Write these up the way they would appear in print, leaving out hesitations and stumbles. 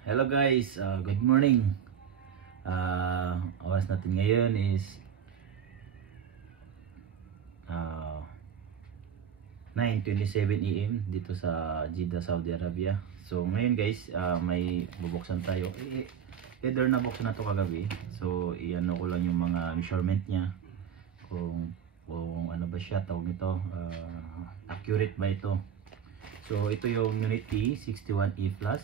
Hello guys, good morning. Oras natin ngayon is 9:27 AM dito sa Jeddah, Saudi Arabia. So ngayon guys, may bubuksan tayo. Either nabuksan na to kagabi. So iano ko lang yung mga measurement niya. Kung ano ba siya tawag nito, accurate ba ito. So ito yung Unity 61E Plus.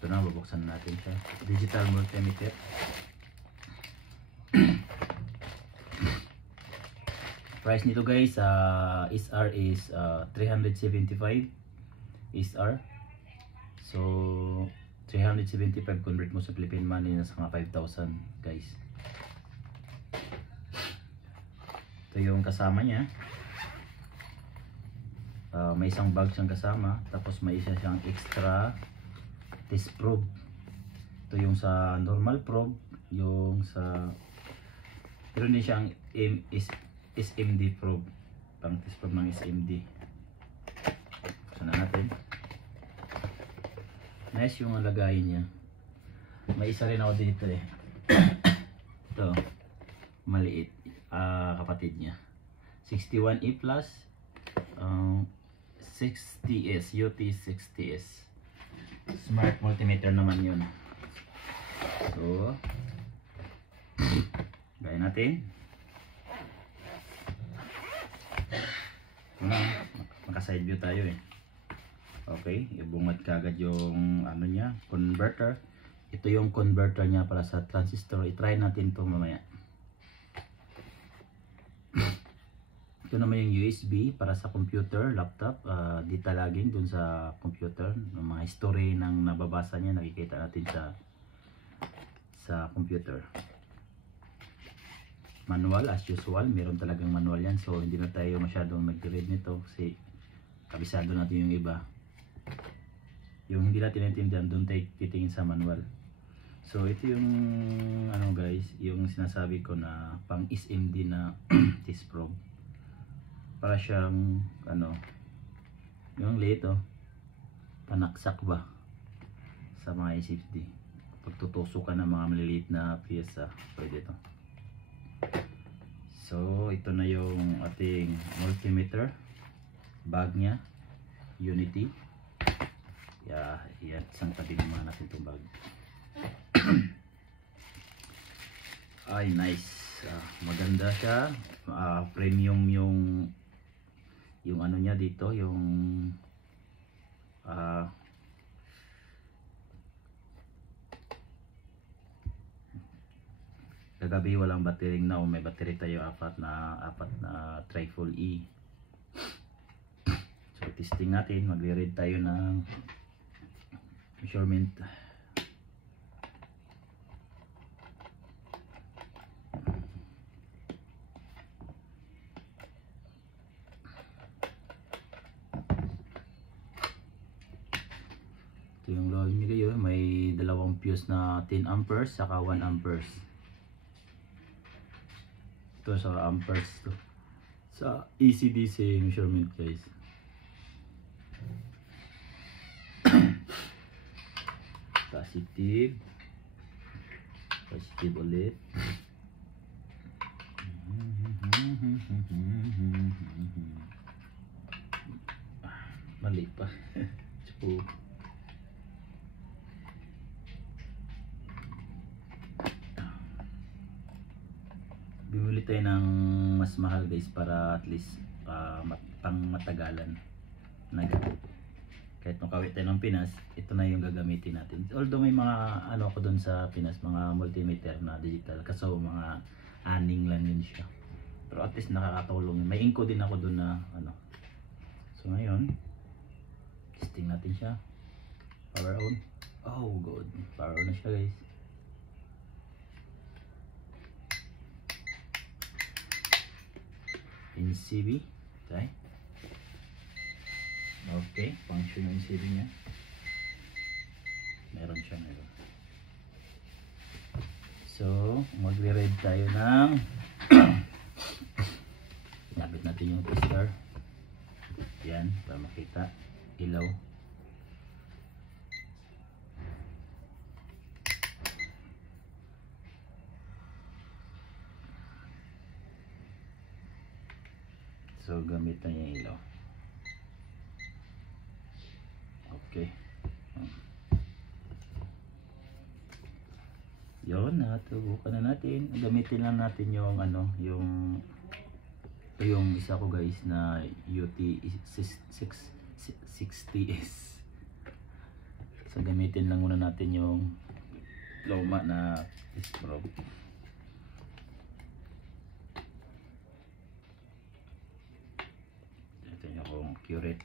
Ito na, babuksan natin siya. Digital multimeter. Price nito guys, SR is 375 SR. So 375 convert mo sa Philippine money nasa mga 5,000 guys. Ito yung kasama niya. May isang bag siyang kasama, tapos may isa siyang extra test probe. Ito yung sa normal probe, yung sa meron din siyang SMD probe, pang test probe ng SMD. Buksan na natin. Nice yung lagayin niya. May isa rin ako dito eh. Ito maliit, kapatid niya 61E Plus, 60S UT60S smart multimeter naman yun. So gaya natin. Maka side view tayo eh. Okay, ibungat kagad yung ano niya, converter. Ito yung converter niya para sa transistor. I-try natin to mamaya. Ito naman yung USB para sa computer, laptop, data logging dun sa computer. Yung mga history ng nababasa niya, nakikita natin sa computer. Manual as usual, meron talagang manual yan. So hindi na tayo masyadong nag-read nito kasi kabisado natin yung iba. Yung hindi natin naintindihan, doon tayo titingin sa manual. So ito yung ano guys, yung sinasabi ko na pang SMD na test probe. Para siyang ano, yung liit panaksak ba sa mga SSD. Pagtutusok ka ng mga maliliit na piyesa, pwede ito. So ito na yung ating multimeter, bag niya, Unity. Yan, isang tabi naman natin itong bag. Ay, nice. Maganda siya. Premium yung ano niya dito, yung kagabi walang battery na, may battery tayo apat na trifold E. So testing natin, magre-read tayo ng measurement. Ito yung load niya yun, may dalawang fuse na 10 amperes saka 1 amperes. Ito sa amperes to. Sa AC/DC measurement guys. Positive ulit. Mali pa. Bumili tayo ng mas mahal guys para at least pang matagalan na gamit. Kahit makawit tayo ng Pinas, ito na yung gagamitin natin. Although may mga ano ako doon sa Pinas, mga multimeter na digital, kaso mga aning lang yun siya. Pero at least nakakatulong. May inko din ako doon na ano. So ngayon, testing natin siya. Power on. Oh good, power on na siya guys. NCB, okay. Okay, function ng NCB niya. Meron siya, meron. So, magre-read tayo ng lapit natin yung tester. Yan, para makita ilaw. So gamit na yung ilaw. Okay. Yun, natubukan na natin. Gamitin lang natin yung ano, yung ito yung isa ko guys na UT 60S. So gamitin lang muna natin yung luma na disc probe. Ito yung kung curate.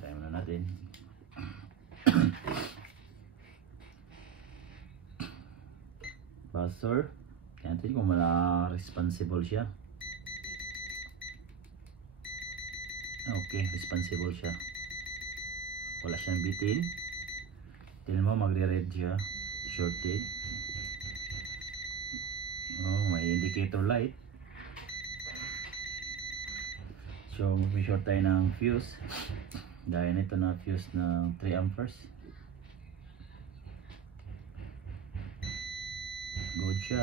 Try muna natin. Buzzer. Kaya natin kung responsible siya. Okay, responsible siya. Wala siyang bitin. Tignan mo, magre-red siya. Shorted. Oh, may indicator light. So, mag-short tayo ng fuse. Gaya nito na fuse ng 3 amperes. Good siya.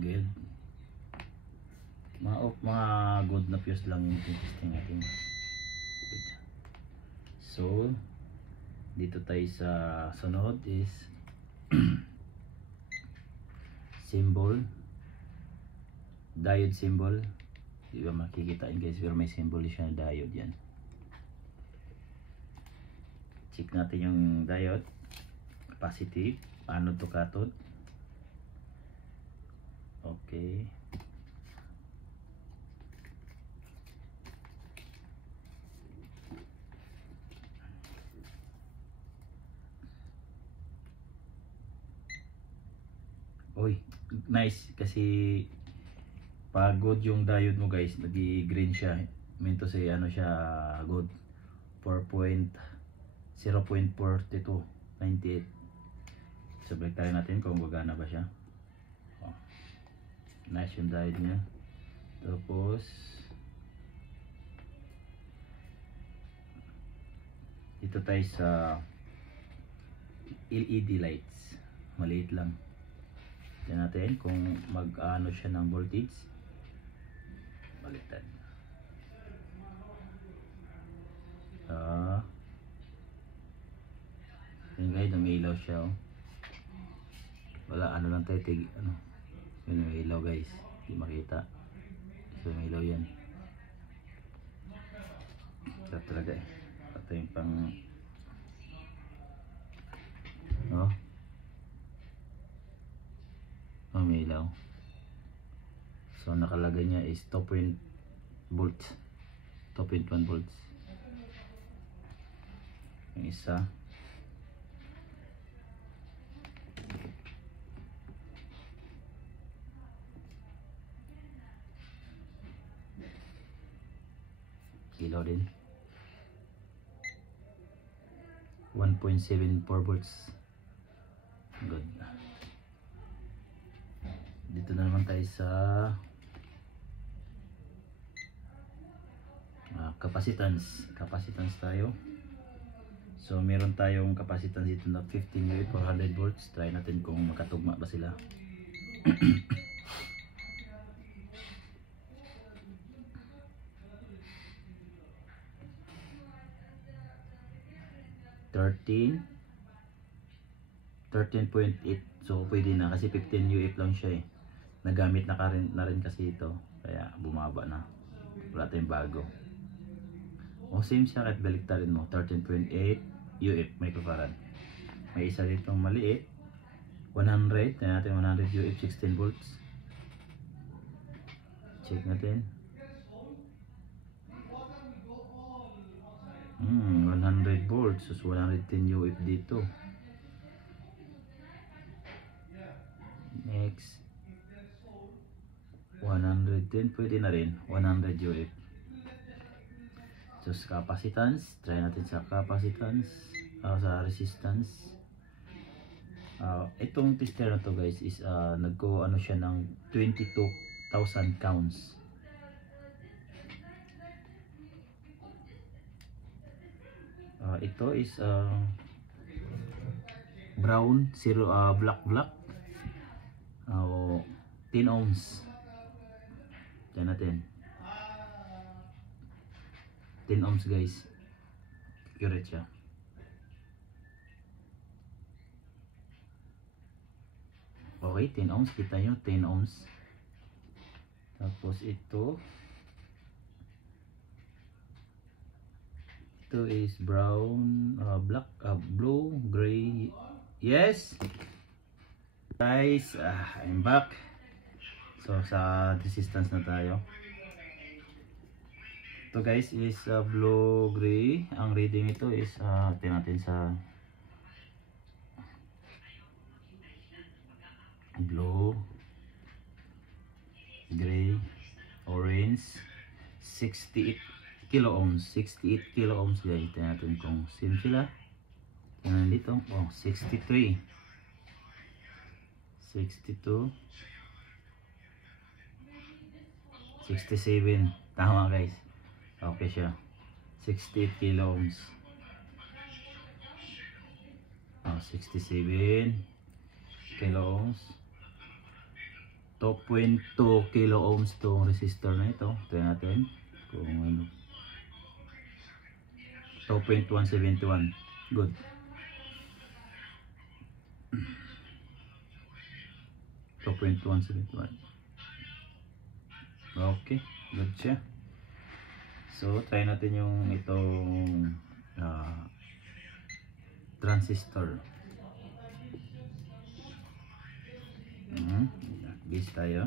Good. Mga good na fuse lang yung testing natin. Good. So, dito tayo sa sunod is symbol. Diode symbol. Di ba makikita guys, pero may symbol siya na diode yan. Check natin yung diode. Capacitive. Anode to cathode. Okay. Oy, nice kasi pag good yung diode mo guys, nag-green siya. Mean to say ano siya, good. 0.4298. So break tayo natin kung gagana ba siya. Oh. Nice yung diode niya. Tapos dito tayo sa LED lights. Maliit lang. Tignan natin kung mag-ano siya ng voltage. Baliktad. Yun guys, umiilaw siya. Oh. Wala, ano lang tayo, ano. Yun, umiilaw guys. Hindi makita. So, umiilaw yan. Ito talaga eh. Ito yung pang... Oh. Umiilaw. So nakalagay niya is 2.1 volts. Yung isa ilaw din 1.74 volts. Good. Dito na naman tayo sa capacitance tayo. So meron tayong capacitance dito na 15 U 400 volts. Try natin kung magkatugma ba sila. 13.8. So pwede na kasi 15 UF lang siya eh. Nagamit na rin kasi ito. Kaya bumaba na. Wala tayong bago. O same siya kahit baliktarin mo. 13.8 UF microfarad. May isa ditong maliit. 100. Tignan natin 100 UF 16 volts. Check natin. 100 volts. So 110 UF dito. Next 110 pwede na rin 100 UF. So sa capacitance, try natin sa capacitance, sa resistance. Itong tester na to guys is nagko ano siya ng 22,000 counts. Ito is brown, black 10 ohms. Tignan natin. 10 ohms guys. Accurate siya. Okay, 10 ohms. Kita nyo, 10 ohms. Tapos ito is brown, black, blue, gray. Yes guys, I'm back. So sa resistance na tayo. Ito guys is blue gray. Ang reading ito is tingnan natin sa blue, gray, orange, 68 kilo ohms. 68 kilo ohms guys. Tingnan natin kung same sila. Tingnan dito. Oh, 63, 62, 67. Tama guys. Okay siya. 68 kilo ohms. Oh, 67 kilo ohms. 2.2 kilo ohms tong resistor na ito. Tingnan natin kung ano. 2.171. Good. Okay, good siya. So try natin yung itong transistor. Base tayo.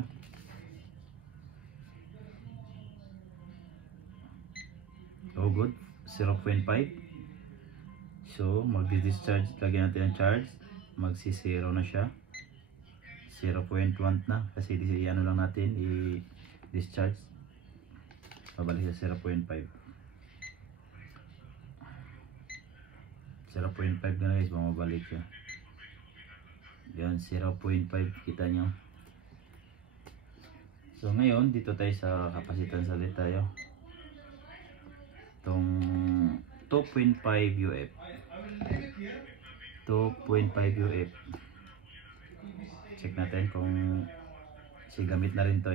Oh good, 0.5. So mag-discharge, lagyan natin ang charge. Magsi-0 na siya. 0.1 na kasi ano lang natin i-discharge. Pabalik sa 0.5. 0.5 na guys, bumabalik siya. Yan, 0.5 kita nyo. So ngayon dito tayo sa capacitance ulit tayo. Itong 2.5 UF. 2.5 UF. Check natin kung gamit na rin to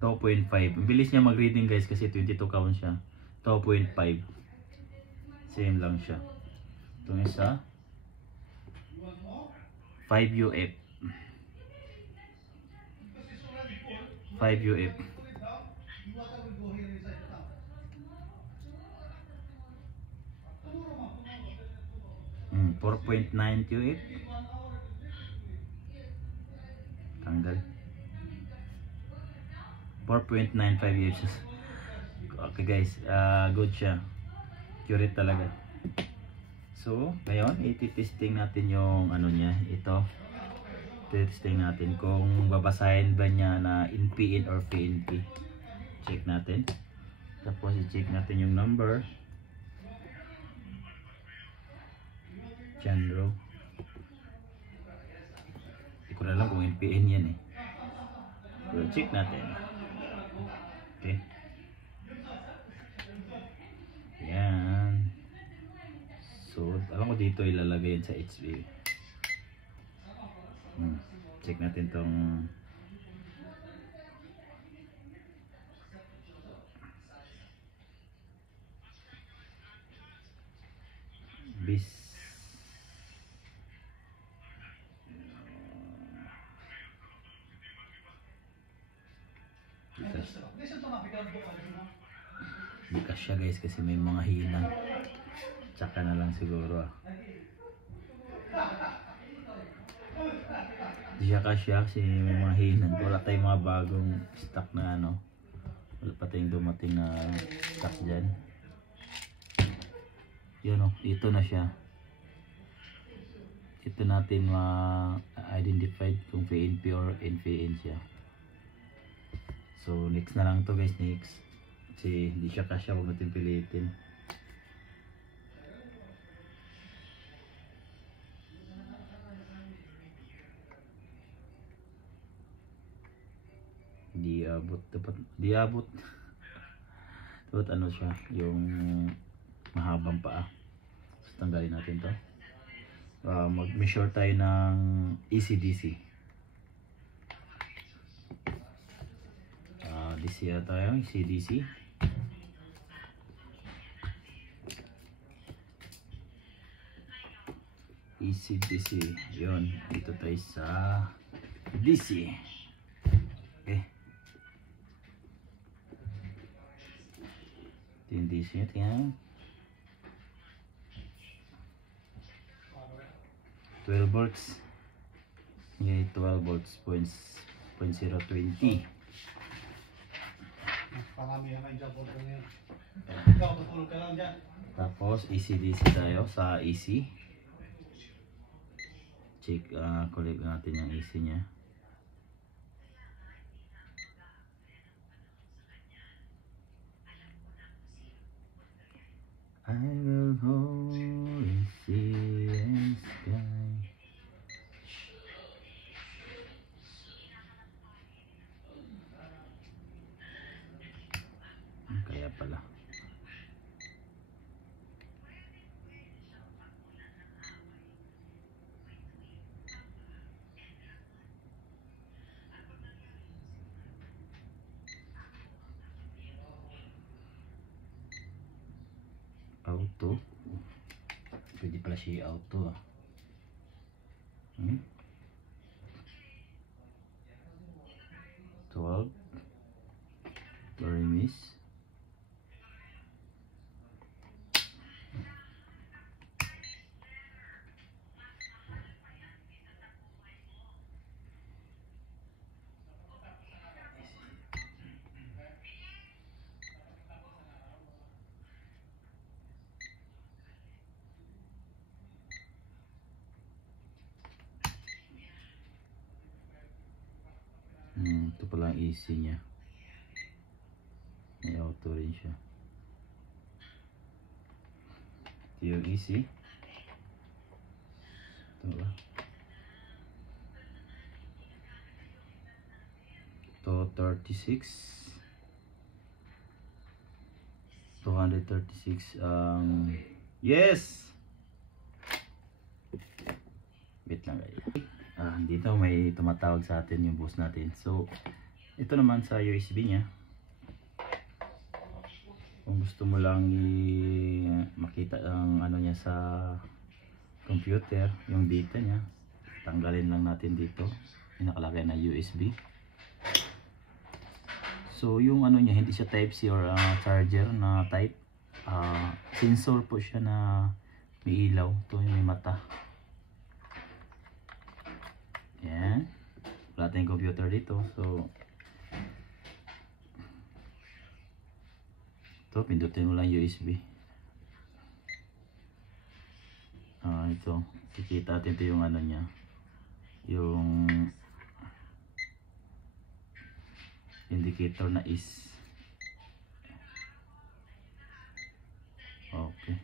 2.5. Bilis niya mag-reading guys kasi 22 count siya. 2.5. Same lang siya. Itong isa 5 UF. 5 UF. 4.9 UF. Tanggal. 4.95 UF. Okay guys, good siya. Accurate talaga. So, ngayon, iti-testing natin yung ano niya, ito. Iti-testing natin kung babasahin ba niya na NPN or PNP. Check natin. Tapos, i-check natin yung number. Chandro. Hindi ko na lang kung NPN yan So, check natin. Okay. Yan. So, alam ko dito ilalagay yan sa HV. Check natin tong bis. Bikas siya guys kasi may mga hinang. Tsaka na lang siguro Di siya kasya kasi may mga hinang. Wala tayong mga bagong stock na ano. Wala pa tayong dumating na stock dyan. Yun ito na siya. Ito natin ma-identified kung PNP or NPN siya. So next na lang to guys, next. Kasi hindi siya kasya, huwag natin pilitin. Di abot. Dapat ano siya, yung mahabang paa. So tanggalin natin to. Mag-measure tayo ng AC/DC. DC tayo, AC/DC. AC DC. Yun, dito tayo sa DC. Okay. Ito yung DC nyo, tingnan. 12 volts. Okay, 12 volts, 0.020. Tapos AC-DC tayo sa AC. Check, collect natin yung AC nya. I will hold and see and sky. Kaya pala. Auto. Pwede pala siya auto ah. Hmm? 12. Paramis. Ito pala ang AC nya. May auto rin siya. Ito yung AC. Ito ba? Ito 36. 236 yes! Wait lang guys. Dito may tumatawag sa atin yung boss natin. So, ito naman sa USB nya. Kung gusto mo lang makita ang ano niya sa computer, yung data niya, tanggalin lang natin dito. Yung nakalagay na USB. So, yung ano niya, hindi siya type C or charger na type. Sensor po siya na may ilaw. Ito yung may mata. Yan. Wala tayong computer dito. So, ito, pindutin mo lang USB. Ito. Kikita natin ito yung ano niya. Yung indicator na is. Okay.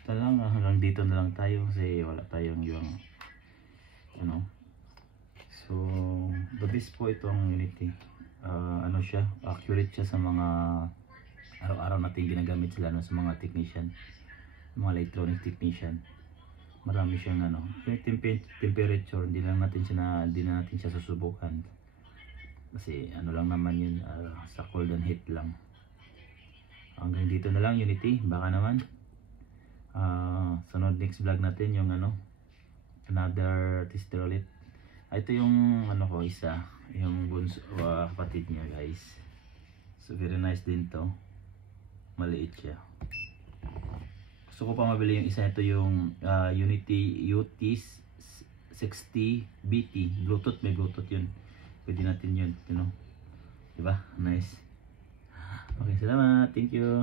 Ito lang, hanggang dito na lang tayo kasi wala tayong yung ano. So, the best po itong Unity. Ano siya, accurate siya sa mga araw-araw natin ginagamit sila sa mga technician, mga electronic technician. Marami siyang ano, yung temperature, hindi na natin siya susubukan. Kasi ano lang naman yun, sa cold and heat lang. Hanggang dito na lang Unity, baka naman sunod next vlog natin yung ano, another tester ulit. Ito yung ano ko, isa, yung bunso, kapatid niya guys. So very nice din to, maliit siya. Gusto ko pa mabili yung isa, ito yung Unity UT60 BT Bluetooth, may Bluetooth yun, pwede natin yun, you know? Diba? Nice. Okay, salamat, thank you.